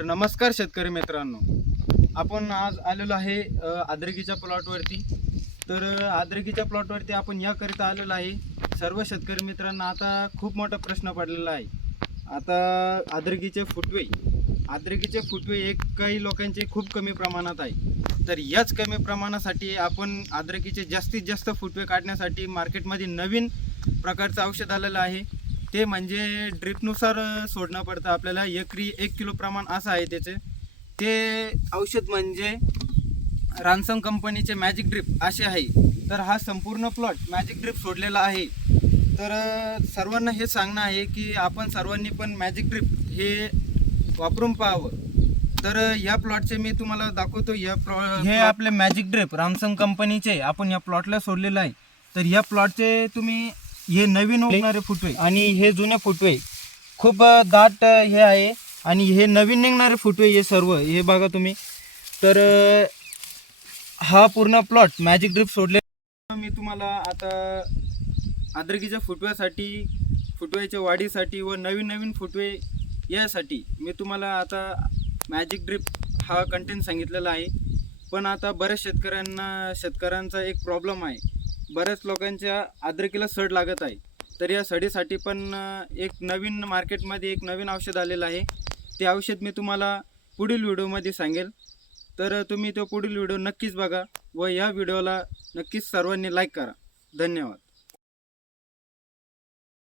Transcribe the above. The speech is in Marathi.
तर नमस्कार शेतकरी मित्रांनो. आपण आज आलेलो आहे आद्रगीच्या आद्रकीच्या प्लॉटवरती तर आद्रगीच्या आद्रकीच्या प्लॉटवरती आपण याकरिता आलेलो आहे. सर्व शेतकरी मित्रांना आता खूप मोठा प्रश्न पडलेला आहे. आता आद्रकीचे फुटवे आद्रकीचे फुटवे एक काही लोकांचे खूप कमी प्रमाणात आहे. तर याच कमी प्रमाणासाठी आपण आद्रकीचे जास्तीत जास्त फुटवे काढण्यासाठी मार्केटमध्ये नवीन प्रकारचं औषध आलेलं आहे. ते म्हणजे ड्रिपनुसार सोडणं पडतं. आपल्याला एकरी एक किलो प्रमाण असं आहे त्याचे. ते औषध म्हणजे रानसम कंपनीचे मॅजिक ड्रिप असे आहे. तर हा संपूर्ण प्लॉट मॅजिक ड्रिप सोडलेला आहे. तर सर्वांना हे सांगणं आहे की आपण सर्वांनी पण मॅजिक ड्रिप हे वापरून पाहावं. तर या प्लॉटचे मी तुम्हाला दाखवतो. या प्लॉ हे आपले मॅजिक ड्रिप रामसंग कंपनीचे. आपण या प्लॉटला सोडलेलं आहे. तर या प्लॉटचे तुम्ही हे नवीन उगणारे फुटवे. आणि हे जुने फुटवे. खूप दाट हे आहे. आणि हे नवीन निघणारे फुटवे हे सर्व हे बघा तुम्ही. तर हा पूर्ण प्लॉट मॅजिक ड्रिप सोडले. मी तुम्हाला आता आद्रकीच्या फुटव्यासाठी फुटव्याच्या वाढीसाठी व नवीन नवीन फुटवे यासाठी मी तुम्हाला आता मॅजिक ड्रिप हा कंटेंट सांगितलेला आहे. पण आता बऱ्याच शेतकऱ्यांना शेतकऱ्यांचा एक प्रॉब्लेम आहे. बऱ्याच लोकांच्या आद्रकीला सड लागत आहे. तर या सडीसाठी पण एक नवीन मार्केटमध्ये एक नवीन औषध आलेलं आहे. ते औषध मी तुम्हाला पुढील व्हिडिओमध्ये सांगेल. तर तुम्ही तो पुढील व्हिडिओ नक्कीच बघा व या व्हिडिओला नक्कीच सर्वांनी लाईक करा. धन्यवाद.